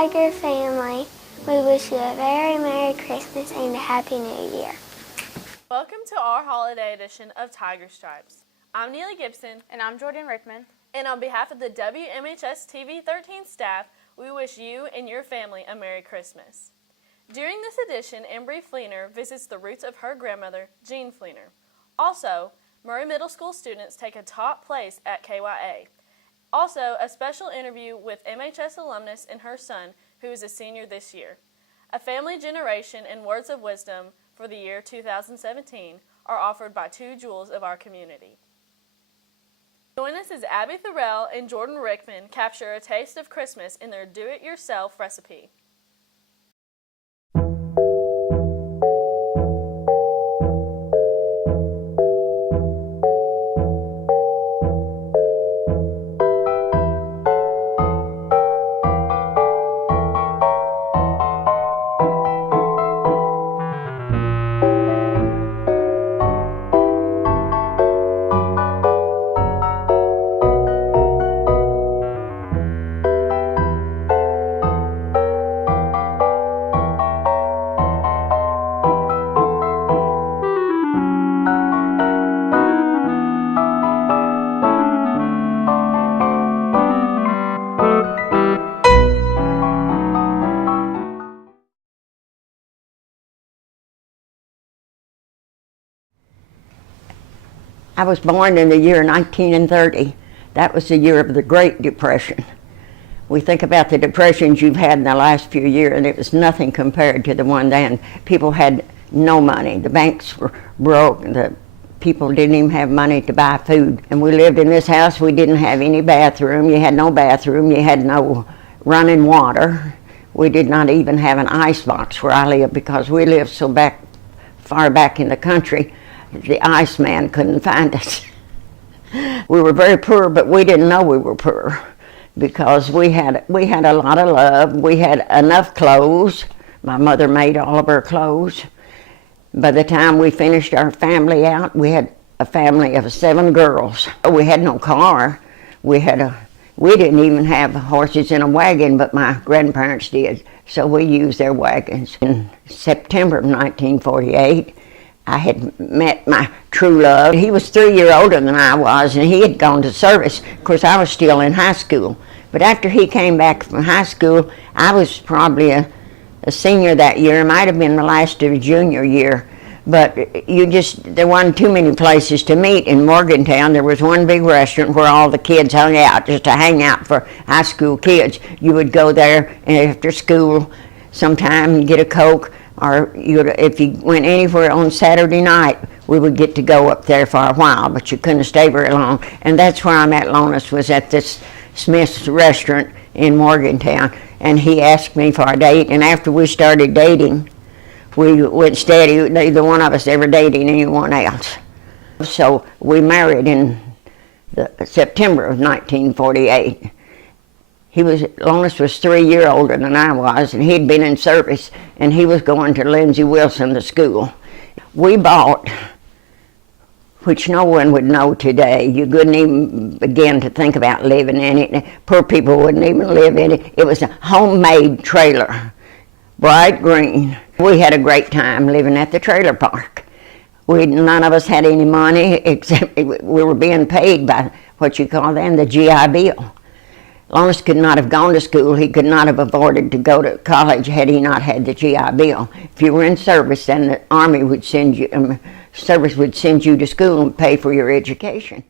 Tiger family, we wish you a very Merry Christmas and a Happy New Year. Welcome to our holiday edition of Tiger Stripes. I'm Neely Gibson. And I'm Jordan Rickman. And on behalf of the WMHS TV 13 staff, we wish you and your family a Merry Christmas. During this edition, Embry Fleener visits the roots of her grandmother, Jean Fleener. Also, Murray Middle School students take a top place at KYA. Also, a special interview with MHS alumnus and her son, who is a senior this year. A family generation and words of wisdom for the year 2017 are offered by two jewels of our community. Join us as Abby Thorell and Jordan Rickman capture a taste of Christmas in their do-it-yourself recipe. I was born in the year 1930. That was the year of the Great Depression. We think about the depressions you've had in the last few years, and it was nothing compared to the one then. People had no money. The banks were broke. The people didn't even have money to buy food. And we lived in this house. We didn't have any bathroom. You had no bathroom. You had no running water. We did not even have an ice box where I lived because we lived so far back in the country. The Iceman couldn't find us. We were very poor, but we didn't know we were poor because we had a lot of love. We had enough clothes. My mother made all of our clothes. By the time we finished our family out, we had a family of 7 girls. We had no car. We didn't even have horses in a wagon, but my grandparents did, so we used their wagons. In September of 1948, I had met my true love. He was 3 years older than I was, and he had gone to service. Of course, I was still in high school. But after he came back from high school, I was probably a senior that year. It might have been the last of the junior year. But there wasn't too many places to meet in Morgantown. There was one big restaurant where all the kids hung out, just to hang out for high school kids. You would go there after school sometime and get a Coke. Or if you went anywhere on Saturday night, we would get to go up there for a while, but you couldn't stay very long. And that's where I met Lonis, was at this Smith's restaurant in Morgantown. And he asked me for a date, and after we started dating, we went steady. Neither one of us ever dated anyone else. So we married in September of 1948. Lonis was 3 years older than I was, and he'd been in service, and he was going to Lindsey Wilson, the school. We bought, which no one would know today. You couldn't even begin to think about living in it. Poor people wouldn't even live in it. It was a homemade trailer, bright green. We had a great time living at the trailer park. None of us had any money, except we were being paid by what you call then the GI Bill. Lonis could not have gone to school. He could not have afforded to go to college had he not had the GI Bill. If you were in service, then the Army would send you, service would send you to school and pay for your education.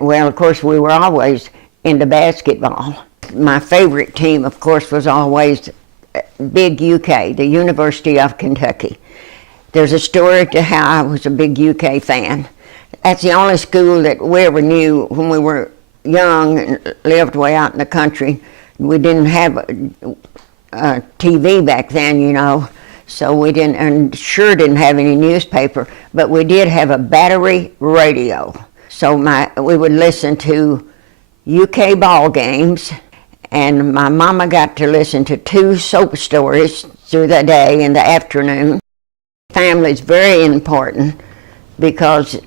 Well, of course, we were always into basketball. My favorite team, of course, was always Big UK, the University of Kentucky. There's a story to how I was a big UK fan. That's the only school that we ever knew when we were young and lived way out in the country. We didn't have a TV back then, you know, so we didn't, and sure didn't have any newspaper, but we did have a battery radio. So we would listen to UK ball games, and my mama got to listen to 2 soap stories through the day in the afternoon. Family's very important because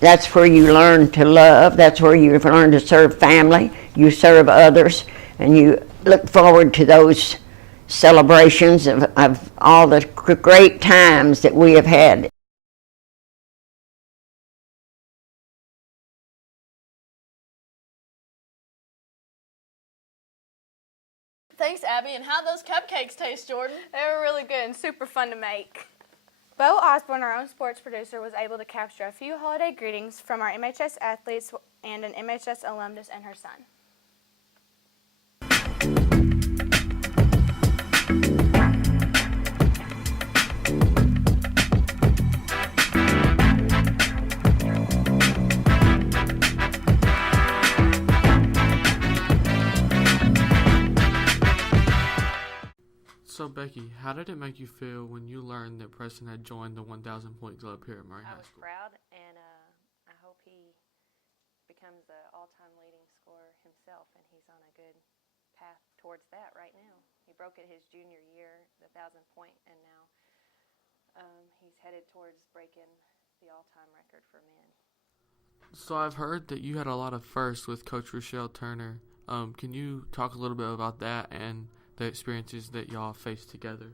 that's where you learn to love. That's where you learn to serve family. You serve others, and you look forward to those celebrations of all the great times that we have had. Thanks, Abby. And how'd those cupcakes taste, Jordan? They were really good and super fun to make. Bo Osborne, our own sports producer, was able to capture a few holiday greetings from our MHS athletes and an MHS alumnus and her son. So Becky, how did it make you feel when you learned that Preston had joined the 1,000 point club here at Murray High School? I was proud, and I hope he becomes the all-time leading scorer himself, and he's on a good path towards that right now. He broke it his junior year, the 1,000 point, and now he's headed towards breaking the all-time record for men. So I've heard that you had a lot of firsts with Coach Rochelle Turner. Can you talk a little bit about that and the experiences that y'all faced together?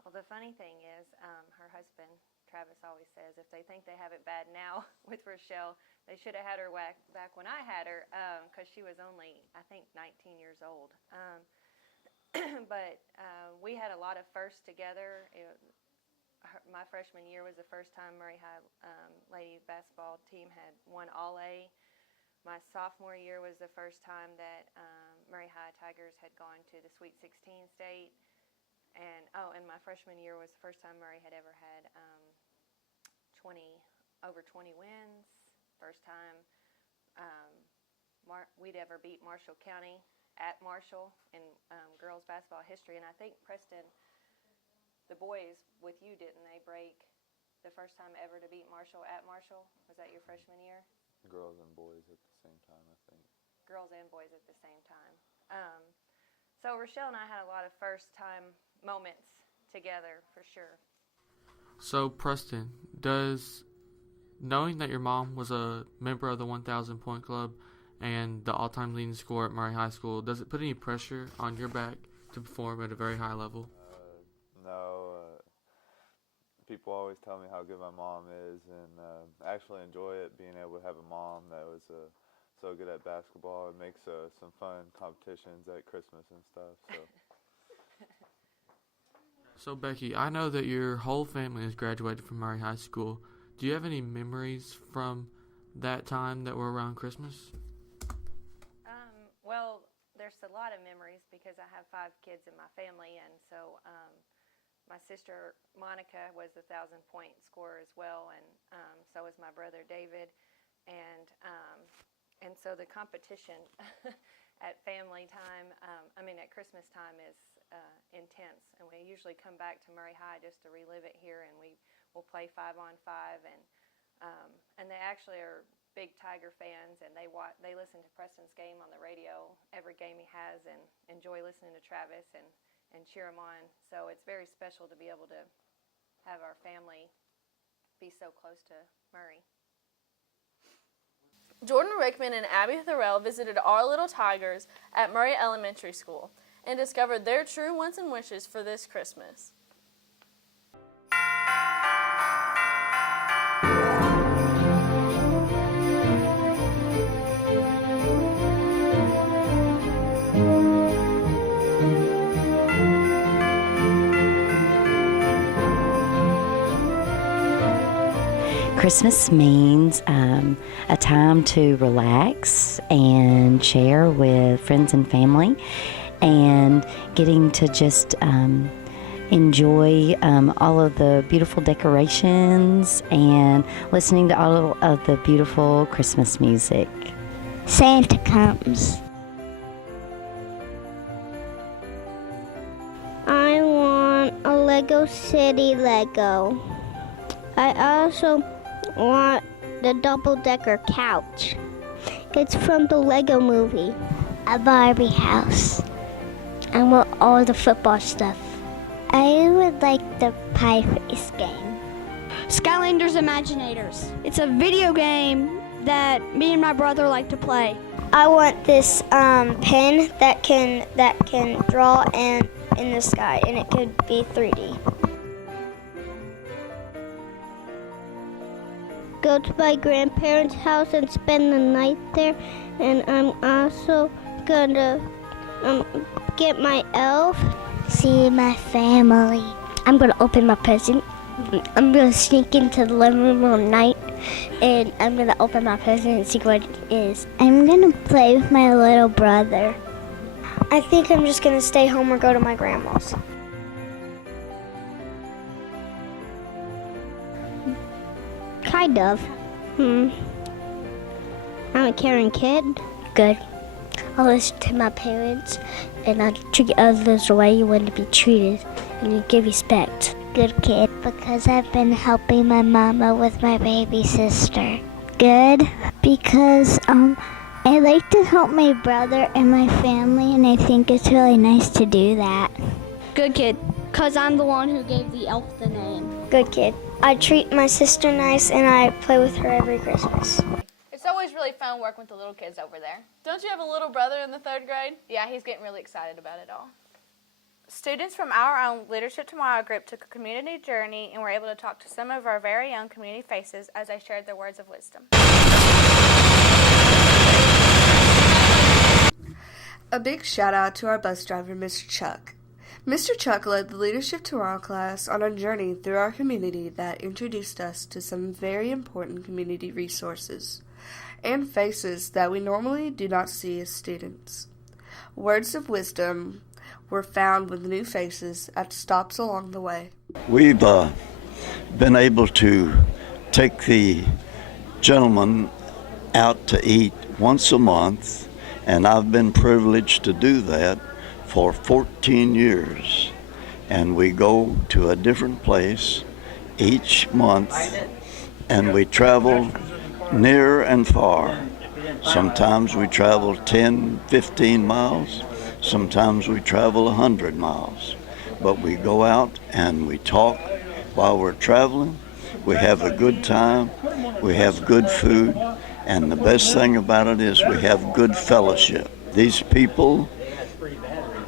Well, the funny thing is, her husband, Travis, always says if they think they have it bad now with Rochelle, they should have had her back when I had her, because she was only, I think, 19 years old. But we had a lot of firsts together. My freshman year was the first time Murray High lady basketball team had won All-A. My sophomore year was the first time that Murray High Tigers had gone to the Sweet 16 state. And my freshman year was the first time Murray had ever had over 20 wins. First time we'd ever beat Marshall County at Marshall in girls basketball history. And I think, Preston, the boys with you, didn't they break the first time ever to beat Marshall at Marshall? Was that your freshman year? Girls and boys at the same time, I think. Girls and boys at the same time. So Rochelle and I had a lot of first-time moments together, for sure. So Preston, does knowing that your mom was a member of the 1,000 point club and the all-time leading scorer at Murray High School, does it put any pressure on your back to perform at a very high level? No. People always tell me how good my mom is, and I actually enjoy it, being able to have a mom that was so good at basketball. It makes some fun competitions at Christmas and stuff. So Becky, I know that your whole family has graduated from Murray High School. Do you have any memories from that time that were around Christmas? Well, there's a lot of memories because I have 5 kids in my family, and so my sister Monica was the 1,000 point scorer as well, and so was my brother David, and so the competition at family time, at Christmas time is intense, and we usually come back to Murray High just to relive it here, and we will play 5-on-5, and they actually are big Tiger fans, and they listen to Preston's game on the radio, every game he has, and enjoy listening to Travis and cheer him on. So it's very special to be able to have our family be so close to Murray. Jordan Rickman and Abby Thorell visited our little Tigers at Murray Elementary School and discovered their true wants and wishes for this Christmas. Christmas means a time to relax and share with friends and family, and getting to just enjoy all of the beautiful decorations and listening to all of the beautiful Christmas music. Santa comes. I want a Lego City Lego. I also want the double-decker couch. It's from the Lego movie. A Barbie house. I want all the football stuff. I would like the pie face game. Skylanders Imaginators. It's a video game that me and my brother like to play. I want this pen that can draw in the sky, and it could be 3D. Go to my grandparents' house and spend the night there, and I'm also gonna get my elf. See my family. I'm gonna open my present. I'm gonna sneak into the living room all night, and I'm gonna open my present and see what it is. I'm gonna play with my little brother. I think I'm just gonna stay home or go to my grandma's. Kind of. I'm a caring kid. Good. I'll listen to my parents, and I'll treat others the way you want to be treated, and you give respect. Good kid. Because I've been helping my mama with my baby sister. Good. Because I like to help my brother and my family, and I think it's really nice to do that. Good kid. Because I'm the one who gave the elf the name. Good kid. I treat my sister nice, and I play with her every Christmas. It's always really fun working with the little kids over there. Don't you have a little brother in the 3rd grade? Yeah, he's getting really excited about it all. Students from our own Leadership Tomorrow group took a community journey and were able to talk to some of our very own community faces as they shared their words of wisdom. A big shout out to our bus driver, Mr. Chuck. Mr. Chuck led the Leadership Tomorrow class on a journey through our community that introduced us to some very important community resources and faces that we normally do not see as students. Words of wisdom were found with new faces at stops along the way. We've been able to take the gentleman out to eat once a month, and I've been privileged to do that for 14 years. And we go to a different place each month, and we travel near and far. Sometimes we travel 10, 15 miles. Sometimes we travel 100 miles. But we go out and we talk while we're traveling. We have a good time. We have good food. And the best thing about it is we have good fellowship. These people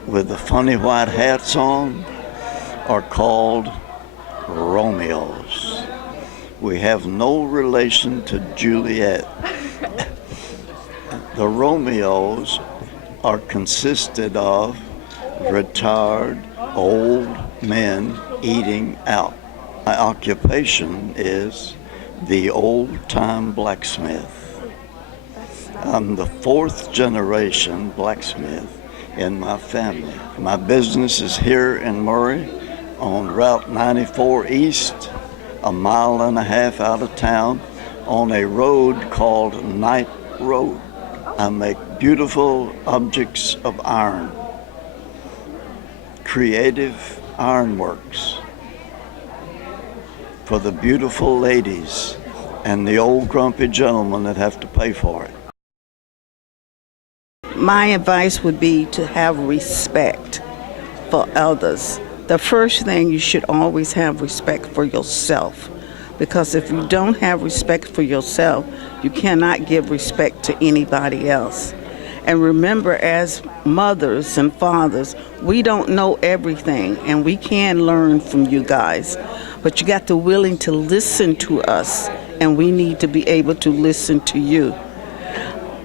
with the funny white hats on are called Romeos. We have no relation to Juliet. The Romeos are consisted of retired old men eating out. My occupation is the old-time blacksmith. I'm the 4th generation blacksmith in my family. My business is here in Murray on Route 94 East, a mile and a half out of town on a road called Knight Road. I make beautiful objects of iron, creative ironworks for the beautiful ladies and the old grumpy gentlemen that have to pay for it. My advice would be to have respect for others. The first thing, you should always have respect for yourself, because if you don't have respect for yourself, you cannot give respect to anybody else. And remember, as mothers and fathers, we don't know everything, and we can learn from you guys. But you got to willing to listen to us, and we need to be able to listen to you.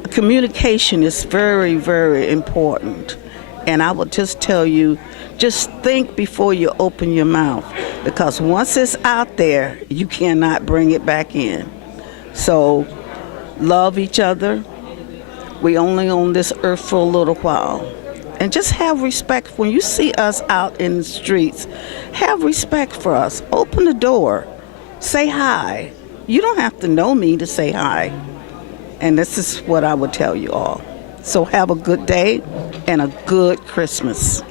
Communication is very, very important. And I will just tell you, just think before you open your mouth, because once it's out there, you cannot bring it back in. So love each other. We only on this earth for a little while. And just have respect. When you see us out in the streets, have respect for us. Open the door. Say hi. You don't have to know me to say hi. And this is what I would tell you all. So have a good day and a good Christmas.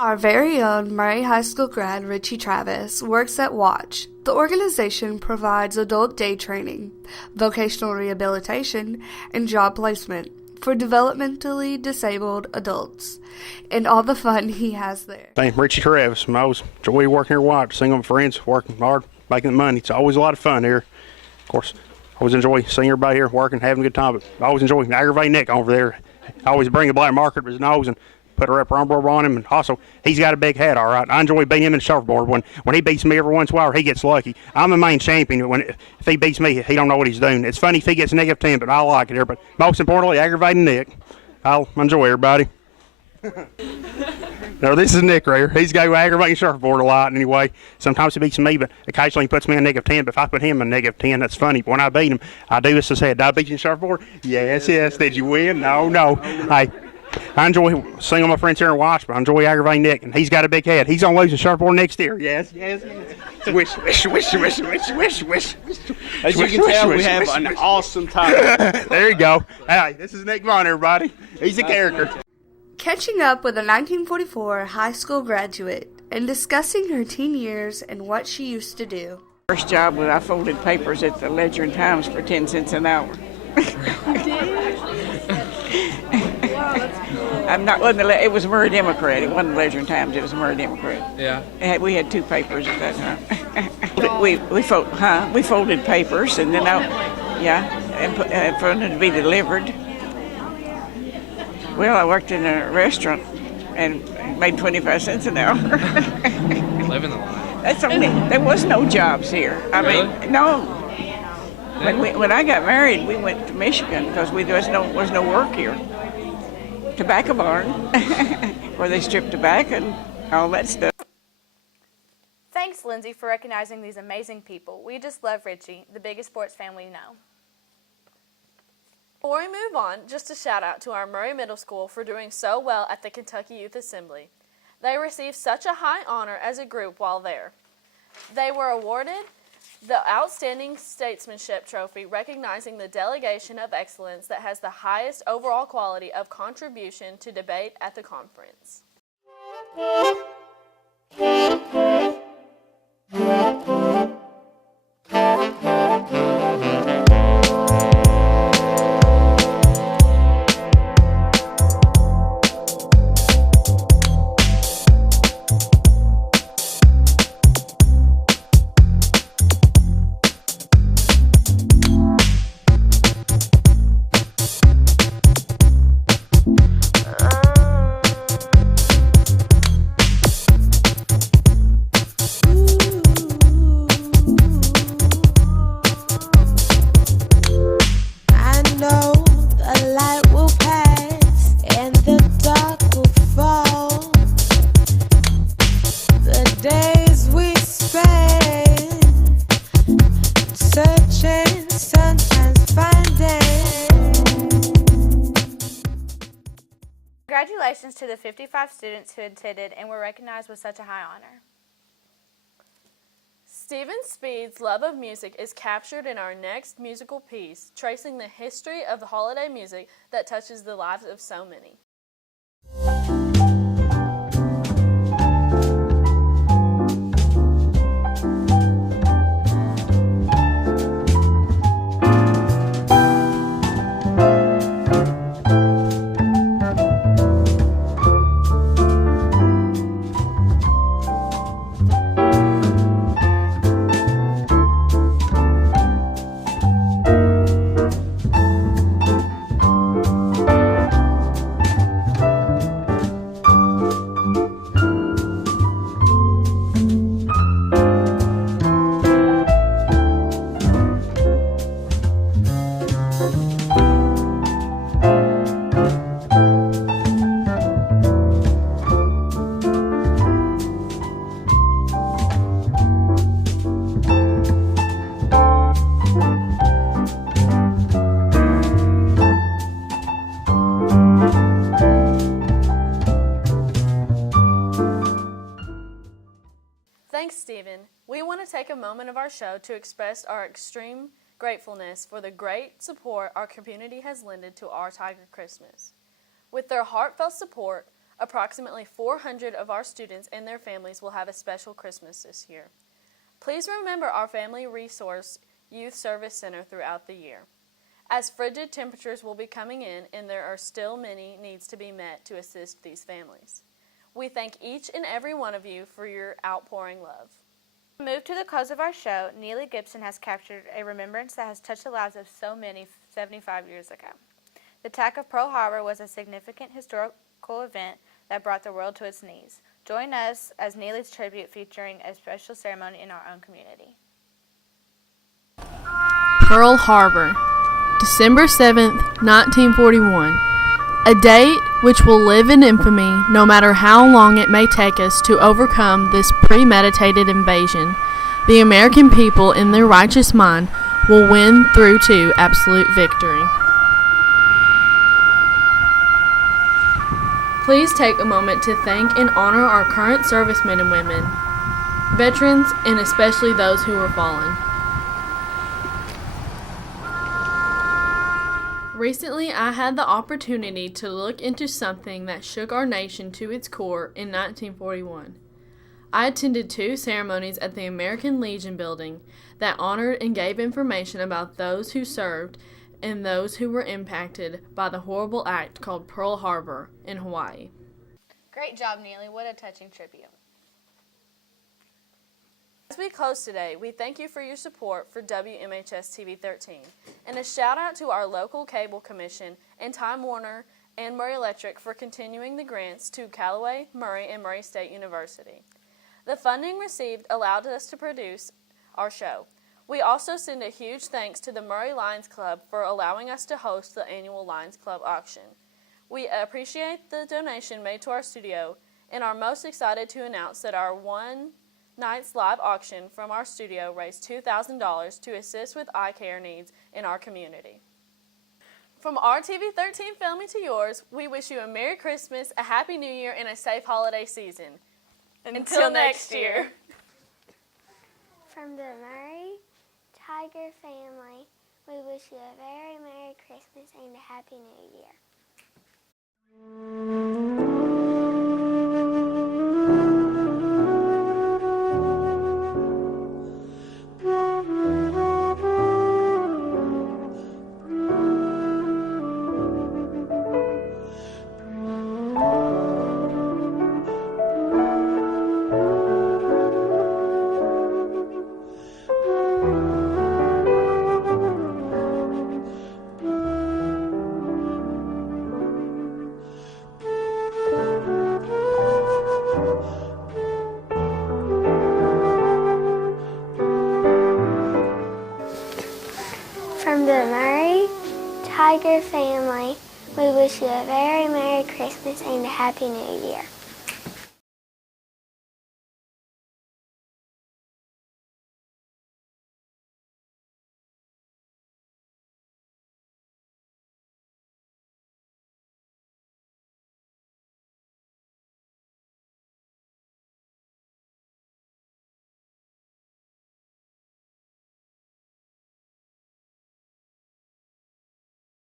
Our very own Murray High School grad Richie Travis works at Watch. The organization provides adult day training, vocational rehabilitation, and job placement for developmentally disabled adults, and all the fun he has there. I'm Richie Travis. I always enjoy working here at Watch, seeing my friends, working hard, making money. It's always a lot of fun here. Of course, always enjoy seeing everybody here working, having a good time. But I always enjoy aggravating Nick over there. I always bring a black marker to his nose and put a reprobate on him. And also, he's got a big head, all right. I enjoy beating him in the surfboard. When he beats me every once in a while, he gets lucky. I'm the main champion. If he beats me, he don't know what he's doing. It's funny if he gets -10, but I like it here. But most importantly, aggravating Nick. I'll enjoy everybody. No, this is Nick right here. He's got to aggravating surfboard a lot anyway. Sometimes he beats me, but occasionally he puts me in -10. But if I put him in -10, that's funny. But when I beat him, I do this. I said, did I beat you in surfboard? Yes. Did you win? No. Hey, I enjoy seeing all my friends here and watch, but I enjoy aggravating Nick. And he's got a big head. He's going to lose in surfboard next year. Yes. Wish. As you can tell, we have an awesome time. There you go. Hey, this is Nick Vaughn, everybody. He's a character. Catching up with a 1944 high school graduate and discussing her teen years and what she used to do. First job was I folded papers at the Ledger and Times for 10 cents an hour. It was Murray Democrat. It wasn't Ledger and Times. It was Murray Democrat. Yeah. We had 2 papers at that time. we folded papers and then and for them to be delivered. Well, I worked in a restaurant and made 25 cents an hour. Living the life. There was no jobs here. Really? No. When I got married, we went to Michigan because there was no work here. Tobacco barn, where they strip tobacco and all that stuff. Thanks, Lindsay, for recognizing these amazing people. We just love Richie, the biggest sports fan we know. Before we move on, just a shout out to our Murray Middle School for doing so well at the Kentucky Youth Assembly. They received such a high honor as a group while there. They were awarded the Outstanding Statesmanship Trophy, recognizing the delegation of excellence that has the highest overall quality of contribution to debate at the conference. Congratulations to the 55 students who attended and were recognized with such a high honor. Stephen Speed's love of music is captured in our next musical piece, tracing the history of the holiday music that touches the lives of so many. Thanks, Stephen. We want to take a moment of our show to express our extreme gratefulness for the great support our community has lended to our Tiger Christmas. With their heartfelt support, approximately 400 of our students and their families will have a special Christmas this year. Please remember our Family Resource Youth Service Center throughout the year, as frigid temperatures will be coming in and there are still many needs to be met to assist these families. We thank each and every one of you for your outpouring love. Move to the close of our show, Neely Gibson has captured a remembrance that has touched the lives of so many 75 years ago. The attack of Pearl Harbor was a significant historical event that brought the world to its knees. Join us as Neely's tribute featuring a special ceremony in our own community. Pearl Harbor, December 7th, 1941. A date which will live in infamy no matter how long it may take us to overcome this premeditated invasion. The American people, in their righteous mind, will win through to absolute victory. Please take a moment to thank and honor our current servicemen and women, veterans, and especially those who were fallen. Recently, I had the opportunity to look into something that shook our nation to its core in 1941. I attended 2 ceremonies at the American Legion building that honored and gave information about those who served and those who were impacted by the horrible act called Pearl Harbor in Hawaii. Great job, Neely. What a touching tribute. As we close today, we thank you for your support for WMHS TV 13, and a shout out to our local cable commission and Time Warner and Murray Electric for continuing the grants to Callaway, Murray, and Murray State University. The funding received allowed us to produce our show. We also send a huge thanks to the Murray Lions Club for allowing us to host the annual Lions Club auction. We appreciate the donation made to our studio and are most excited to announce that our one night's live auction from our studio raised $2,000 to assist with eye care needs in our community. From our TV 13 family to yours, we wish you a Merry Christmas, a Happy New Year, and a safe holiday season. Until next year. From the Murray Tiger family, we wish you a very Merry Christmas and a Happy New Year. From the Murray Tiger family, we wish you a very Merry Christmas and a Happy New Year.